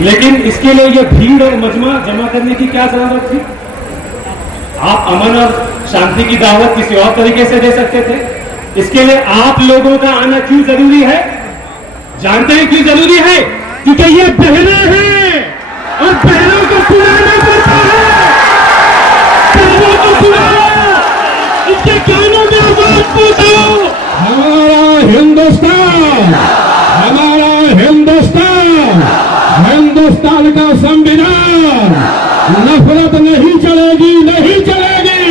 लेकिन इसके लिए ये भीड़ और मजमा जमा करने की क्या जरूरत थी? आप अमन और शांति की दावत किसी और तरीके से दे सकते थे। इसके लिए आप लोगों का आना क्यों जरूरी है? जानते हैं क्यों जरूरी है? क्योंकि ये बहना है और बहनों को सुनाना पड़ता है। बहनों को सुनाओ, इसके कानों में आवाज पहुंचाओ। हमारा हिंदुस्तान, हमारा हिंदुस्तान, हिंदुस्तान का संविधान, नफरत नहीं चलेगी, नहीं चलेगी,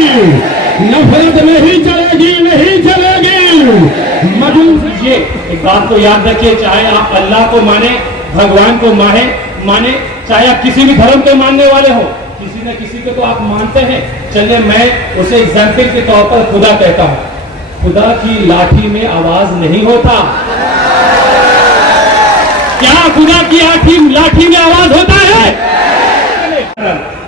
नफरत नहीं चलेगी, नहीं चलेगी। मजूर ये एक बात को याद रखिए, चाहे आप अल्लाह को माने, भगवान को माने, चाहे आप किसी भी धर्म को मानने वाले हो, किसी न किसी को तो आप मानते हैं। चलिए मैं उसे एग्जाम्पल के तौर पर खुदा कहता हूं। खुदा की लाठी में आवाज नहीं होता। क्या खुदा की लाठी में आवाज होता है?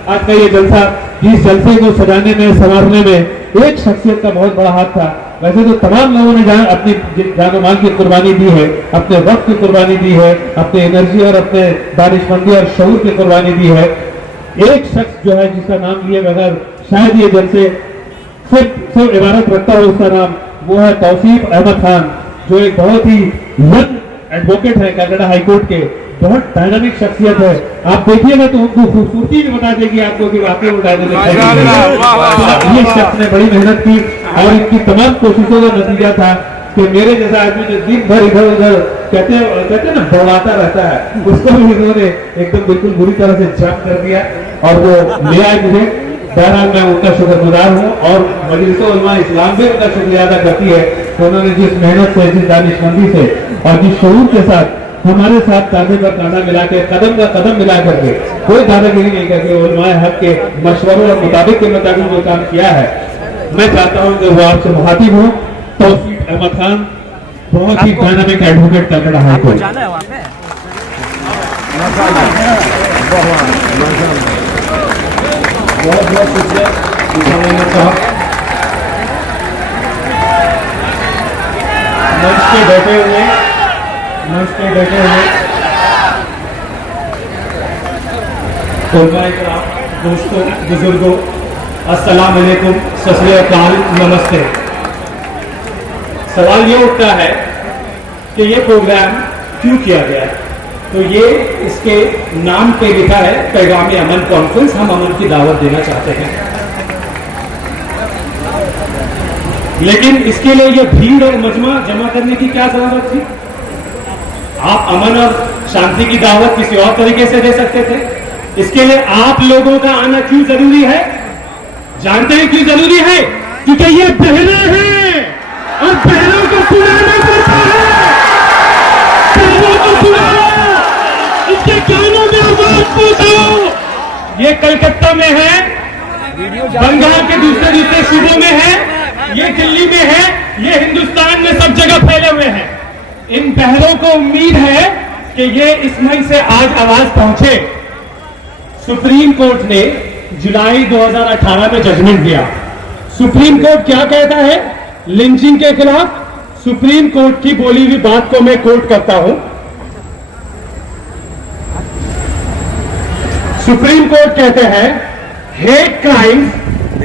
आज का ये जलसा, इस जलसे को सजाने में, संवारने में एक शख्सियत का बहुत बड़ा हाथ था। वैसे तो तमाम लोगों ने अपनी जान माल की कुर्बानी दी है, अपने वक्त की कुर्बानी दी है, अपने एनर्जी और अपने दानिशमंदी और शऊर की कुर्बानी दी है। एक शख्स जो है जिसका नाम लिए बगैर शायद ये जलसे सिर्फ इबारत रखता हो, उसका नाम वो है तौसीफ अहमद खान, जो एक बहुत ही यंग एडवोकेट है कनाडा हाईकोर्ट के। बहुत डायनामिक शख्सियत है। आप देखिएगा तो उनको खूबसूरती भी बता देगी आपको कि वाकई वो डायनामिक है। ये शख्स ने बड़ी मेहनत की और इनकी तमाम कोशिशों का नतीजा था कि मेरे जैसा आदमी जो दिन भर इधर उधर कहते हैं ना दौड़ाता रहता है, उसको भी इन्होंने एकदम बिल्कुल बुरी तरह से जम कर दिया और वो ले आए मुझे। बहरहाल मैं उनका शुक्रगुजार हूँ और मजलिस-ए उलमा इस्लाम भी उनका शुक्रिया अदा करती है तो उन्होंने जिस मेहनत से, जिस दानिशमंदी से और जिस शऊर के साथ हमारे साथ कांधे पर कांधा मिला के, कदम का कदम मिला करके, कोई दादागिरी नहीं करके उलमाए हक के मशवरों और मुताबिक के मुताबिक जो काम किया है, मैं चाहता हूँ कि वो आपसे मुखातिब हो। तौसीफ अहमद खान बहुत ही डायनामिक एडवोकेट कनाडा हाईकोर्ट। बहुत बहुत शुक्रिया साहब। मंच पे बैठे हुए दोस्तों, बुजुर्गों, अस्सलाम वालेकुम, सत श्री अकाल, नमस्ते। सवाल ये उठता है कि ये प्रोग्राम क्यों किया गया है? तो ये इसके नाम पे लिखा है पैगाम अमन कॉन्फ्रेंस। हम अमन की दावत देना चाहते हैं, लेकिन इसके लिए ये भीड़ और मजमा जमा करने की क्या जरूरत थी? आप अमन और शांति की दावत किसी और तरीके से दे सकते थे। इसके लिए आप लोगों का आना क्यों जरूरी है? जानते हैं क्यों जरूरी है? क्योंकि ये बहना है और बहनों को सुनाना पड़ता है। बहनों को सुनाओ, इसके कानों में आवाज पहुंचाओ। ये कलकत्ता में है, बंगाल के दूसरे सूबों में है, ये दिल्ली में है, ये हिंदुस्तान में सब जगह फैले हुए हैं। इन बहनों को उम्मीद है कि ये इस मई से आज आवाज पहुंचे। सुप्रीम कोर्ट ने जुलाई 2018 में जजमेंट दिया। सुप्रीम कोर्ट क्या कहता है लिंचिंग के खिलाफ? सुप्रीम कोर्ट की बोली हुई बात को मैं कोट करता हूं। सुप्रीम कोर्ट कहते हैं, hate crimes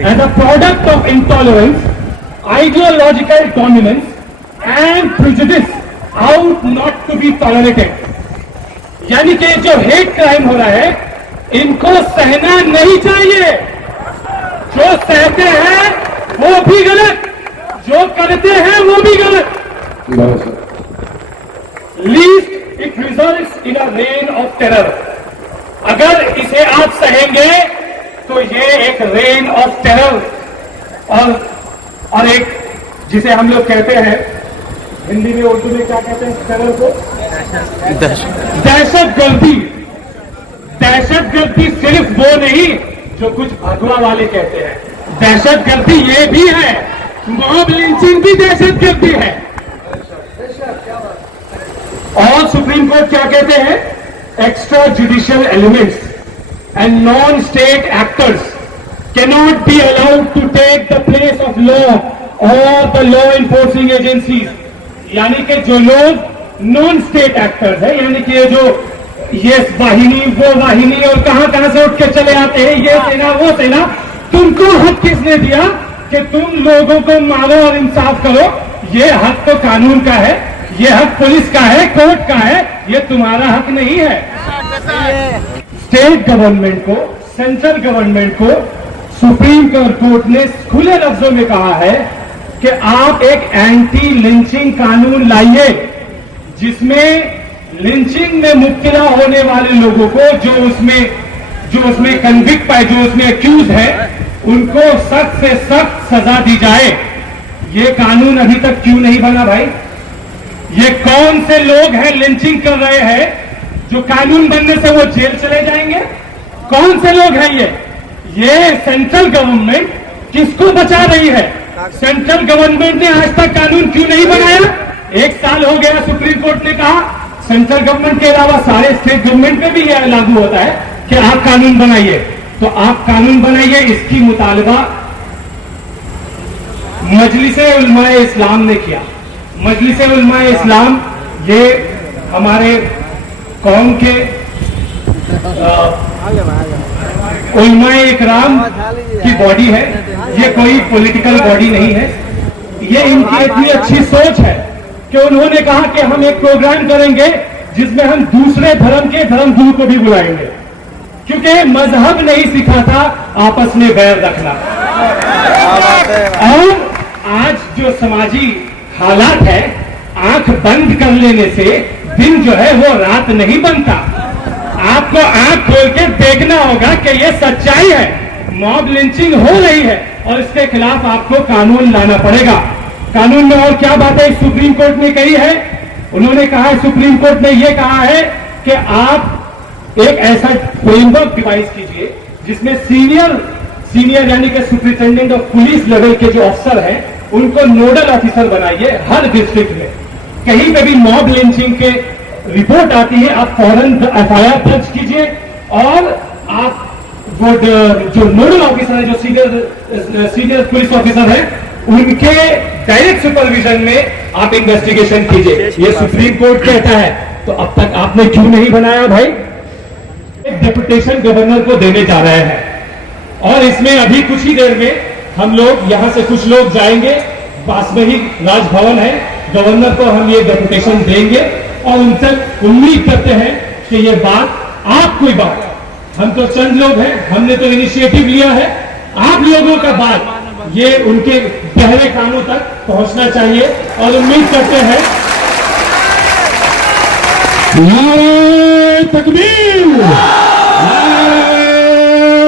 as a product of intolerance, ideological dominance and prejudice ought not to be tolerated. यानी कि जो हेट क्राइम हो रहा है इनको सहना नहीं चाहिए। जो सहते हैं वो भी गलत, जो करते हैं वो भी गलत। Least it results in a rain of terror. अगर इसे आप सहेंगे तो ये एक रेन ऑफ टेरर और एक जिसे हम लोग कहते हैं हिंदी में, उर्दू में क्या कहते हैं टेरर को? दहशतगर्दी। दहशतगर्दी सिर्फ वो नहीं जो कुछ भगवा वाले कहते हैं, दहशतगर्दी ये भी है, मॉब लिंचिंग भी दहशतगर्दी है। और सुप्रीम कोर्ट क्या कहते हैं? Extra judicial elements and non state actors cannot be allowed to take the place of law और द लॉ इन्फोर्सिंग एजेंसीज। यानी कि जो लोग नॉन स्टेट एक्टर्स है, यानी कि ये जो ये वाहिनी वो वाहिनी और कहां से उठ के चले आते हैं, ये सेना वो सेना। तुमको हक किसने दिया कि तुम लोगों को मारो और इंसाफ करो? ये हक तो कानून का है, ये हक पुलिस का है, कोर्ट का है, ये तुम्हारा हक नहीं है। स्टेट गवर्नमेंट को, सेंट्रल गवर्नमेंट को सुप्रीम कोर्ट ने खुले लफ्जों में कहा है कि आप एक एंटी लिंचिंग कानून लाइए, जिसमें लिंचिंग में मुब्तला होने वाले लोगों को जो उसमें कन्विक्ट पाए, जो उसमें अक्यूज है, उनको सख्त से सख्त सजा दी जाए। ये कानून अभी तक क्यों नहीं बना भाई? ये कौन से लोग हैं लिंचिंग कर रहे हैं जो कानून बनने से वो जेल चले जाएंगे? कौन से लोग हैं ये सेंट्रल गवर्नमेंट किसको बचा रही है? सेंट्रल गवर्नमेंट ने आज तक कानून क्यों नहीं बनाया? 1 साल हो गया, सुप्रीम कोर्ट ने कहा सेंट्रल गवर्नमेंट के अलावा सारे स्टेट गवर्नमेंट में भी यह लागू होता है कि आप कानून बनाइए। तो आप कानून बनाइए, इसकी मुतालबा मजलिसे उलमाए इस्लाम ने किया। मजलिसे उलमाए इस्लाम ये हमारे कौम के उलमाए इकराम की बॉडी है, ये कोई पॉलिटिकल बॉडी नहीं है। ये इनकी इतनी अच्छी सोच है कि उन्होंने कहा कि हम एक प्रोग्राम करेंगे जिसमें हम दूसरे धर्म के धर्मगुरु को भी बुलाएंगे, क्योंकि मजहब नहीं सिखा था आपस में बैर रखना। और आज जो समाजी हालात है, आंख बंद कर लेने से दिन जो है वो रात नहीं बनता। आपको आंख खोल के देखना होगा कि ये सच्चाई है, मॉब लिंचिंग हो रही है और इसके खिलाफ आपको कानून लाना पड़ेगा। कानून में और क्या बातें सुप्रीम कोर्ट ने कही है? उन्होंने कहा है, सुप्रीम कोर्ट ने यह कहा है कि आप एक ऐसा फ्रेमवर्क डिवाइस कीजिए जिसमें सीनियर यानी कि सुपरिटेंडेंट ऑफ पुलिस लेवल के जो अफसर हैं उनको नोडल ऑफिसर बनाइए हर डिस्ट्रिक्ट में। कहीं पे भी मॉब लिंचिंग के रिपोर्ट आती है, आप फौरन FIR दर्ज कीजिए और आप वो जो नोडल ऑफिसर है, जो सीनियर पुलिस ऑफिसर है, उनके डायरेक्ट सुपरविजन में आप इन्वेस्टिगेशन कीजिए। ये सुप्रीम कोर्ट कहता है, तो अब तक आपने क्यों नहीं बनाया भाई? एक डेपुटेशन गवर्नर को देने जा रहे हैं और इसमें अभी कुछ ही देर में हम लोग यहां से कुछ लोग जाएंगे, पास में ही राजभवन है, गवर्नर को हम ये डेपुटेशन देंगे और उनसे उम्मीद करते हैं कि ये बात आप कोई बात, हम तो चंद लोग हैं, हमने तो इनिशिएटिव लिया है, आप लोगों का बात ये उनके गहरे कानों तक पहुंचना चाहिए और उम्मीद करते हैं। नारे तकबीर, नारे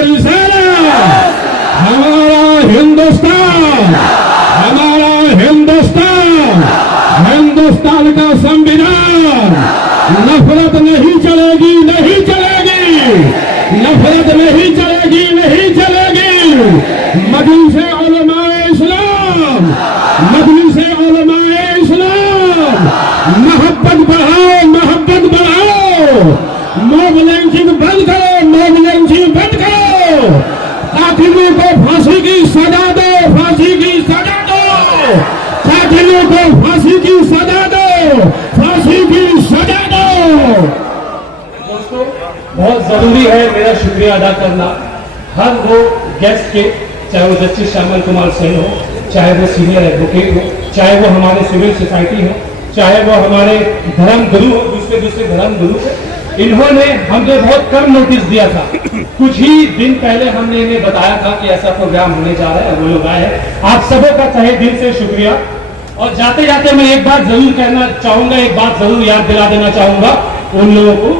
रिसालत, हमारा हिंदुस्तान, हमारा हिंदुस्तान, हिंदुस्तान का संविधान। नफरत नहीं चलेगी, नहीं चलेगी, नफरत नहीं चलेगी, नहीं चलेगी। मजलिसे उलमाए इस्लाम, मजलिसे उलमाए इस्लाम, मोहब्बत बढ़ाओ, मोहब्बत बढ़ाओ, मॉब लिंचिंग बंद करो, मॉब लिंचिंग बंद करो, कातिलों को फांसी की सजा दो, फांसी की सजा दो, कातिलों को फांसी की सजा दो, फांसी की सजा दो। दोस्तों, बहुत जरूरी है मेरा शुक्रिया अदा करना हर वो गेस्ट के, चाहे वो जस्टिस श्यामल कुमार सेन हो, चाहे वो सीनियर एडवोकेट हो, चाहे वो हमारे सिविल सोसाइटी हो, चाहे वो हमारे धर्म गुरु हो, दूसरे धर्म गुरु हो। इन्होंने हमें बहुत कम नोटिस दिया था, कुछ ही दिन पहले हमने इन्हें बताया था कि ऐसा प्रोग्राम होने जा रहा है, वो लोग आए हैं। आप सबों का तहे दिल से शुक्रिया। और जाते जाते मैं एक बात जरूर कहना चाहूंगा, एक बात जरूर याद दिला देना चाहूंगा उन लोगों को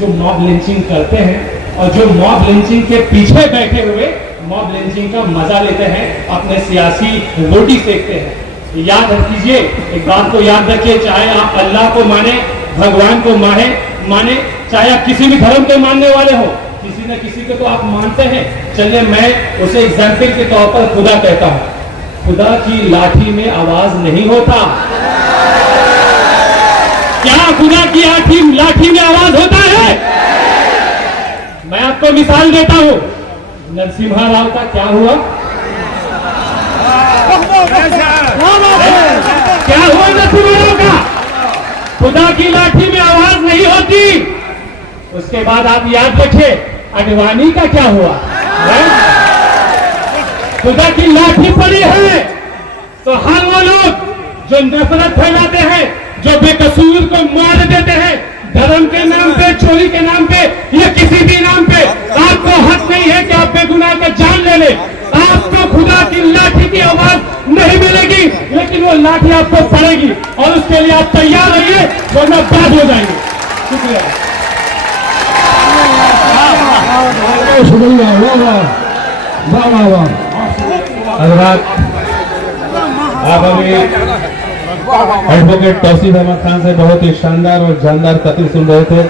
जो मॉब लिंचिंग करते हैं और जो मॉब लिंचिंग के पीछे बैठे हुए मॉब लिंचिंग का मजा लेते हैं, अपने सियासी रोटी सेकते हैं। याद रखिए, एक बात को याद रखिए, चाहे आप अल्लाह को माने, भगवान को माने, चाहे आप किसी भी धर्म के मानने वाले हो, किसी न किसी को तो आप मानते हैं। चलिए मैं उसे एग्जाम्पल के तौर पर खुदा कहता हूं, खुदा की लाठी में आवाज नहीं होता। क्या खुदा की लाठी में आवाज होता है? मैं आपको मिसाल देता हूं, नरसिम्हा राव का क्या हुआ? क्या हुआ नरसिम्हा राव का? खुदा की लाठी में आवाज नहीं होती। उसके बाद आप याद रखिए अडवाणी का क्या हुआ है? खुदा की लाठी पड़ी है। तो हर वो लोग जो नफरत फैलाते हैं, जो बेकसूर को मार देते हैं, धर्म के नाम पे, चोरी के नाम पे या किसी भी नाम पे, आपको हक नहीं है कि आप बेगुनाह का जान ले ले। आपको खुदा की लाठी की आवाज नहीं मिलेगी, लेकिन वो लाठी आपको पड़ेगी और उसके लिए आप तैयार रहिए, वरना बात हो जाएंगे। शुक्रिया। शुक्रिया। वाह वाह वाह। हजरात, आप अभी एडवोकेट तौसीफ अहमद खान से बहुत ही शानदार और जानदार तकरीर सुन रहे थे।